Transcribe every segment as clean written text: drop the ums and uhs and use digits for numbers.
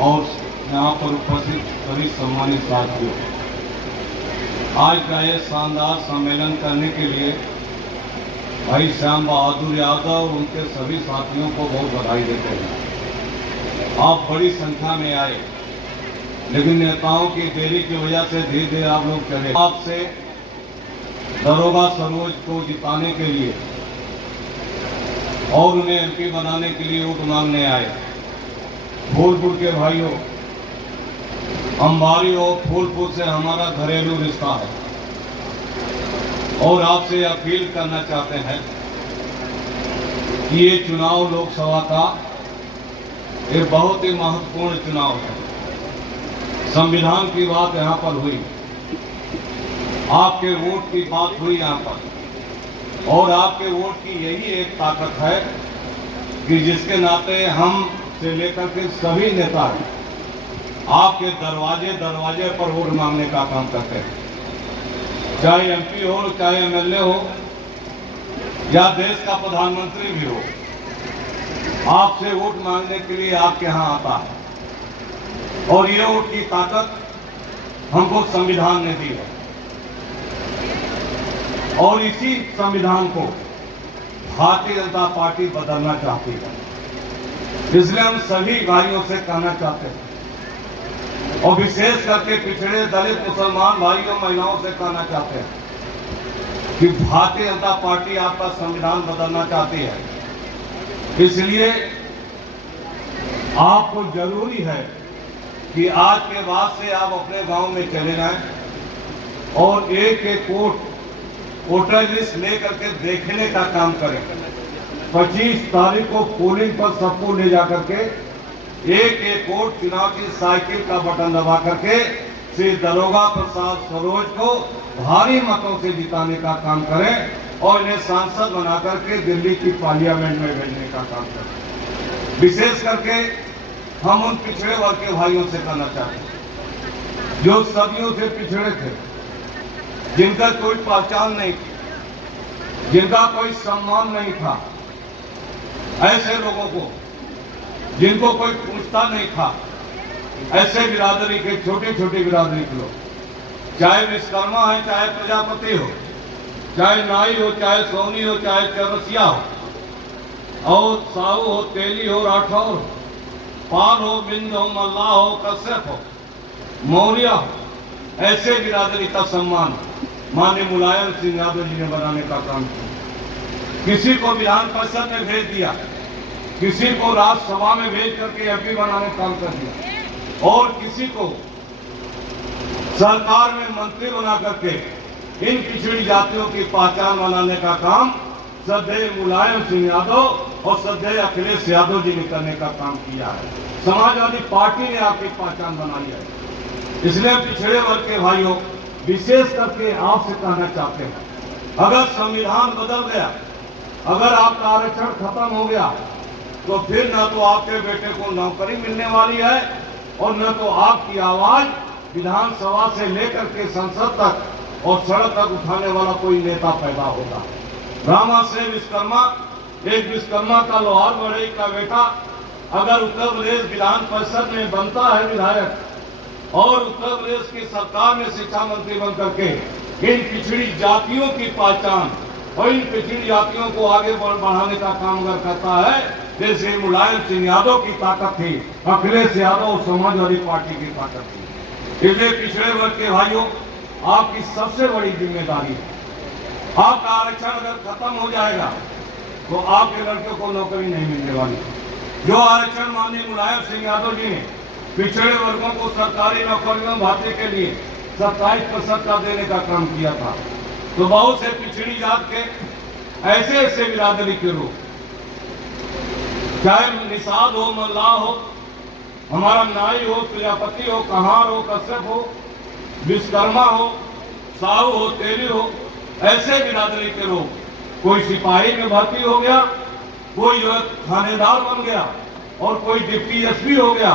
और यहाँ पर उपस्थित सभी सम्मानित साथियों, आज का ये शानदार सम्मेलन करने के लिए भाई श्याम बहादुर यादव और उनके सभी साथियों को बहुत बधाई देते हैं। आप बड़ी संख्या में आए, लेकिन नेताओं की देरी की वजह से धीरे धीरे आप लोग चले। आपसे दरोगा सरोज को जिताने के लिए और उन्हें एमपी बनाने के लिए वोट मांगने आए। फूलपुर के भाइयों, अंबारी और फूलपुर से हमारा घरेलू रिश्ता है और आपसे अपील करना चाहते हैं कि ये चुनाव लोकसभा का एक बहुत ही महत्वपूर्ण चुनाव है। संविधान की बात यहाँ पर हुई, आपके वोट की बात हुई यहाँ पर, और आपके वोट की यही एक ताकत है कि जिसके नाते हम से लेकर के सभी नेता आपके दरवाजे दरवाजे पर वोट मांगने का काम करते हैं। चाहे एमपी हो, चाहे एमएलए हो या देश का प्रधानमंत्री भी हो, आपसे वोट मांगने के लिए आपके यहाँ आता है। और ये वोट की ताकत हमको संविधान ने दी है और इसी संविधान को भारतीय जनता पार्टी बदलना चाहती है। इसलिए हम सभी भाइयों से कहना चाहते हैं और विशेष करके पिछड़े दलित मुसलमान भाइयों महिलाओं से कहना चाहते हैं कि भारतीय जनता पार्टी आपका संविधान बदलना चाहती है। इसलिए आपको जरूरी है कि आज के बाद से आप अपने गांव में चले जाएं और एक एक वोटर लिस्ट लेकर के देखने का काम करें। 25 तारीख को पोलिंग पर सबको ले जाकर के एक एक वोट चुनाव की साइकिल का बटन दबा करके श्री दरोगा प्रसाद सरोज को भारी मतों से जिताने का काम करें और इन्हें सांसद बना करके दिल्ली की पार्लियामेंट में भेजने का काम करें। विशेष करके हम उन पिछड़े वर्ग के भाइयों से कहना चाहते हैं जो सदियों से पिछड़े थे, जिनका कोई पहचान नहीं थी, जिनका कोई सम्मान नहीं था, ऐसे लोगों को जिनको कोई पूछता नहीं था, ऐसे बिरादरी के छोटे छोटे बिरादरी के लोग, चाहे विश्वकर्मा है, चाहे प्रजापति हो, चाहे नाई हो, चाहे सोनी हो, चाहे चौरसिया हो, और साहू हो, तेली हो, राठौर हो, पाल हो, बिंद हो, मल्लाह हो, कश्यप हो, मौर्य हो, ऐसे बिरादरी का सम्मान माननीय मुलायम सिंह यादव जी ने बनाने का काम किया। किसी को विधान परिषद में भेज दिया, किसी को राज्यसभा में भेज करके एमपी बनाने का काम कर दिया और किसी को सरकार में मंत्री बना करके इन पिछड़ी जातियों की पहचान बनाने का काम श्रद्धेय मुलायम सिंह यादव और श्रद्धेय अखिलेश यादव जी ने करने का काम किया है। समाजवादी पार्टी ने आपकी पहचान बनाई है। इसलिए पिछड़े वर्ग के भाइयों, विशेष करके आपसे कहना चाहते हैं, अगर संविधान बदल गया, अगर आपका आरक्षण खत्म हो गया, तो फिर न तो आपके बेटे को नौकरी मिलने वाली है और न तो आपकी आवाज विधानसभा से लेकर के संसद तक और सड़क तक उठाने वाला कोई नेता पैदा होगा। रामा से विश्वकर्मा, एक विश्वकर्मा का लोहार बढ़ई का बेटा अगर उत्तर प्रदेश विधान परिषद में बनता है विधायक और उत्तर प्रदेश की सरकार में शिक्षा मंत्री बन करके इन पिछड़ी जातियों की पहचान और इन पिछड़ी जातियों को आगे बढ़ाने का काम अगर करता है, जैसे मुलायम सिंह यादव की ताकत थी, अखिलेश यादव और समाजवादी पार्टी की ताकत थी। इसलिए पिछड़े वर्ग के भाइयों, आपकी सबसे बड़ी जिम्मेदारी है, आपका आरक्षण अगर खत्म हो जाएगा तो आपके लड़कों को नौकरी नहीं मिलने वाली। जो आरक्षण माननीय मुलायम सिंह यादव जी ने पिछड़े वर्गों को सरकारी नौकरियों में भर्ती के लिए 27% का देने का काम किया था, तो बहुत से पिछड़ी जात के ऐसे ऐसे बिरादरी के लोग, चाहे निषाद हो, मल्लाह हो, हमारा नाई हो, प्रजापति हो, कहार हो, कश्यप हो, विश्वकर्मा हो, साहू हो, तेली हो, ऐसे बिरादरी के लोग, कोई सिपाही में भर्ती हो गया, कोई जो थानेदार बन गया और कोई डिप्टी एसपी हो गया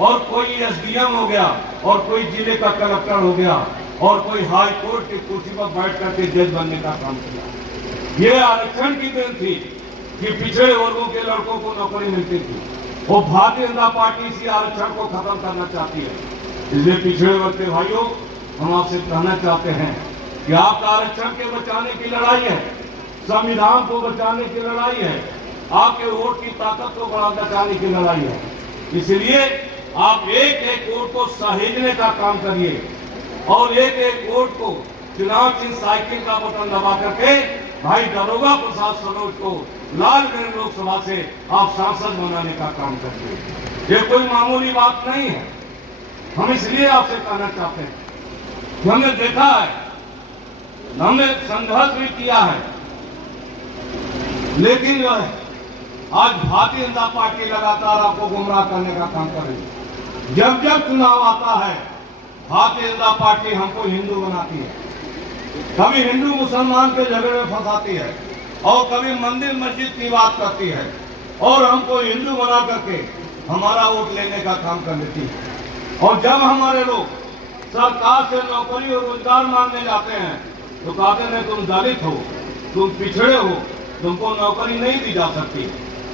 और कोई एसडीएम हो गया और कोई जिले का कलेक्टर हो गया और कोई हाई कोर्ट की कुर्सी पर बैठ करके जज बनने का काम किया। ये आरक्षण की देन थी कि पिछड़े वर्गों के लड़कों को नौकरी मिलती थी। वो भारतीय जनता पार्टी इसी आरक्षण को खत्म करना चाहती है। इसलिए पिछड़े वर्ग के भाइयों, हम आपसे कहना चाहते हैं कि आपका आरक्षण के बचाने की लड़ाई है, संविधान को बचाने की लड़ाई है, आपके वोट की ताकत को बचाने की लड़ाई है। इसलिए आप एक एक वोट को सहेजने का काम करिए और एक एक वोट को चुनाव चिन्ह साइकिल का बटन दबा करके भाई दरोगा प्रसाद सरोज को लालगंज लोकसभा से आप सांसद बनाने का काम करिए। ये कोई मामूली बात नहीं है। हम इसलिए आपसे कहना चाहते हैं कि हमने देखा है, हमने संघर्ष भी किया है, लेकिन जो है आज भारतीय जनता पार्टी लगातार आपको गुमराह करने का काम कर रही है। जब जब चुनाव आता है भारतीय जनता पार्टी हमको हिंदू बनाती है, कभी हिंदू मुसलमान के झगड़े में फंसाती है और कभी मंदिर मस्जिद की बात करती है और हमको हिंदू बना करके हमारा वोट लेने का काम कर लेती है। और जब हमारे लोग सरकार से नौकरी और रोजगार मांगने जाते हैं तो कहते हैं तुम दलित हो, तुम पिछड़े हो, तुमको नौकरी नहीं दी जा सकती,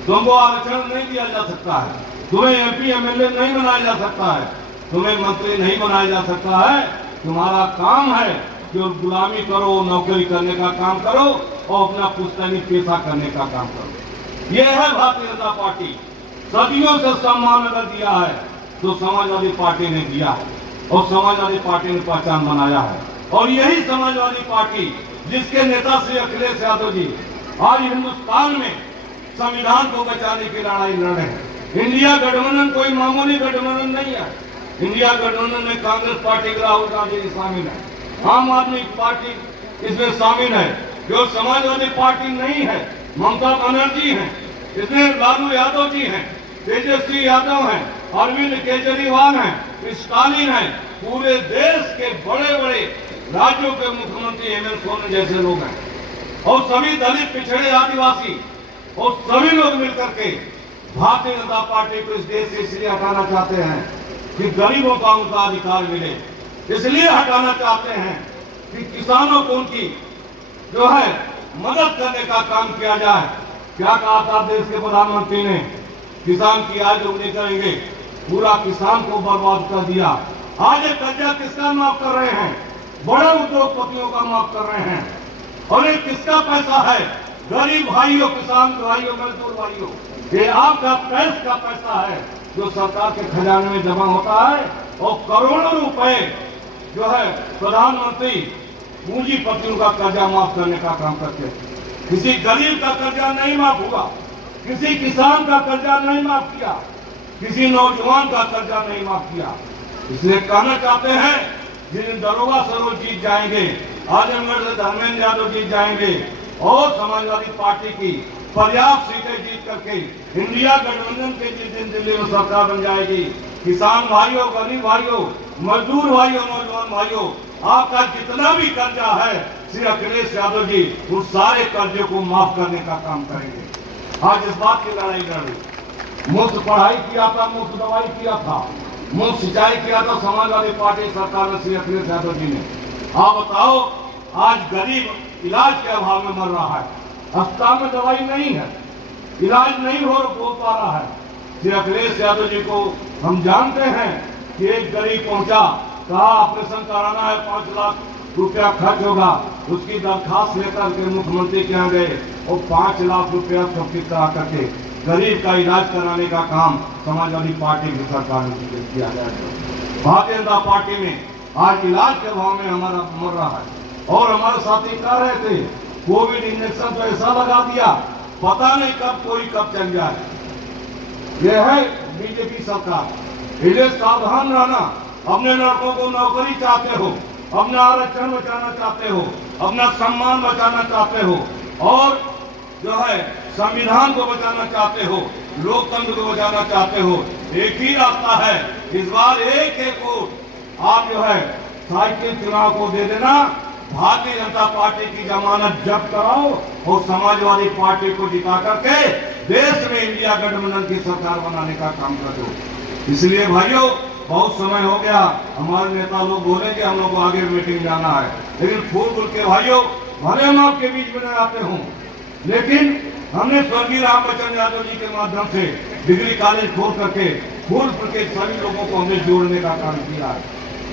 तुमको आरक्षण नहीं दिया जा सकता है, तुम्हें एमपी एमएलए नहीं बनाया जा सकता है, तुम्हें मंत्री नहीं बनाया जा सकता है, तुम्हारा काम है कि गुलामी करो, नौकरी करने का काम करो और अपना पुश्तैनी पेशा करने का काम करो। यह है भारतीय जनता पार्टी। सदियों से सम्मान अगर दिया है तो समाजवादी पार्टी ने दिया है और समाजवादी पार्टी ने पहचान बनाया है। और यही समाजवादी पार्टी जिसके नेता श्री अखिलेश यादव जी आज हिंदुस्तान में संविधान को बचाने की लड़ाई लड़ रहे हैं। इंडिया गठबंधन कोई मामूली गठबंधन नहीं है। इंडिया गठबंधन में कांग्रेस पार्टी राहुल गांधी जी शामिल है, आम आदमी पार्टी इसमें शामिल है, जो समाजवादी पार्टी नहीं है, ममता बनर्जी है, इसमें लालू यादव जी हैं, तेजस्वी यादव हैं, अरविंद केजरीवाल हैं, स्टालिन हैं, पूरे देश के बड़े बड़े राज्यों के मुख्यमंत्री हेमंत सोरेन जैसे लोग हैं और सभी दलित पिछड़े आदिवासी और सभी लोग मिलकर के भारतीय जनता पार्टी को इस देश से इसलिए हटाना चाहते हैं कि गरीबों का उनका अधिकार मिले, इसलिए हटाना चाहते हैं कि किसानों को उनकी जो है मदद करने का काम किया जाए। क्या कहा था देश के प्रधानमंत्री ने, किसान की आय दोगुनी करेंगे, पूरा किसान को बर्बाद कर दिया। आज ये कर्जा किसका माफ कर रहे हैं? बड़े उद्योगपतियों का माफ कर रहे हैं। और ये किसका पैसा है? गरीब भाइयों, किसान भाइयों, मजदूर भाइयों, ये आपका टैक्स का पैसा है जो सरकार के खजाने में जमा होता है और करोड़ों रुपए जो है प्रधानमंत्री पूंजीपतियों का कर्जा माफ करने का काम करते हैं। किसी गरीब का कर्जा नहीं माफ हुआ, किसी किसान का कर्जा नहीं माफ किया, किसी नौजवान का कर्जा नहीं माफ किया। इसलिए कहना चाहते हैं जिन दरोगा सरोज जीत जाएंगे, आजमगढ़ से धर्मेंद्र यादव जीत जाएंगे और समाजवादी पार्टी की पर्याप्त सीटें जीत करके इंडिया गठबंधन के जिस दिन दिल्ली में सरकार बन जाएगी, किसान भाइयों, गरीब भाइयों, मजदूर भाइयों, नौजवान भाइयों, आपका जितना भी कर्जा है श्री अखिलेश यादव जी उस सारे कर्जे को माफ करने का काम करेंगे। आज इस बात की लड़ाई लड़ रही। मुफ्त पढ़ाई किया था, मुफ्त दवाई किया था, मुफ्त सिंचाई किया था समाजवादी पार्टी सरकार ने, श्री अखिलेश यादव जी ने। आप बताओ, आज गरीब इलाज के अभाव में मर रहा है, अस्पताल में दवाई नहीं है, इलाज नहीं हो पा रहा है। श्री अखिलेश यादव जी को हम जानते हैं कि एक गरीब पहुंचा, कहा ऑपरेशन कराना है, 5 लाख रुपया खर्च होगा, उसकी दरखास्त लेकर के मुख्यमंत्री के यहाँ गए और 5 लाख रुपया सबकी करा करके गरीब का इलाज कराने का काम समाजवादी पार्टी की सरकार ने किया जाए। भारतीय जनता पार्टी में आज इलाज के अभाव में हमारा मर रहा है और हमारे साथी कह रहे थे कोविड इंजेक्शन तो ऐसा लगा दिया पता नहीं कब कोई कब चल जाए। यह है बीजेपी सरकार। इसलिए सावधान रहना। अपने लड़कों को नौकरी चाहते हो, अपना आरक्षण बचाना चाहते हो, अपना सम्मान बचाना चाहते हो और जो है संविधान को बचाना चाहते हो, लोकतंत्र को बचाना चाहते हो, एक ही रास्ता है। इस बार एक एक वोट आप जो है साइकिल चुनाव को दे देना, भारतीय जनता पार्टी की जमानत जब्त कराओ और समाजवादी पार्टी को जिता करके देश में इंडिया गठबंधन की सरकार बनाने का काम कर दो। इसलिए भाइयों, बहुत समय हो गया, हमारे नेता लोग बोले कि हम लोग को आगे मीटिंग जाना है, लेकिन फूल के भाइयों, भले हम आपके बीच में न आते हों, लेकिन हमने स्वर्गीय रामबच्चन यादव जी के माध्यम से डिग्री कॉलेज खोल करके फूलपुर के सभी लोगों को हमने जोड़ने का काम किया है।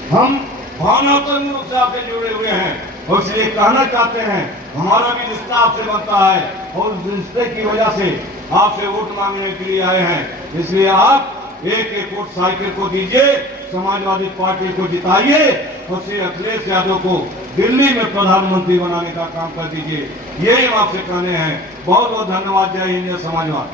हम भावनात्मक रूप से आपसे जुड़े हुए हैं और इसलिए कहना चाहते हैं हमारा भी रिश्ता आपसे बनता है और उस रिश्ते की वजह से आपसे वोट मांगने के लिए आए हैं। इसलिए आप एक वोट साइकिल को दीजिए, समाजवादी पार्टी को जिताइए और श्री अखिलेश यादव को दिल्ली में प्रधानमंत्री बनाने का काम कर दीजिए। यही हम आपसे कहने हैं। बहुत बहुत धन्यवाद। जय हिंद, जय समाजवाद।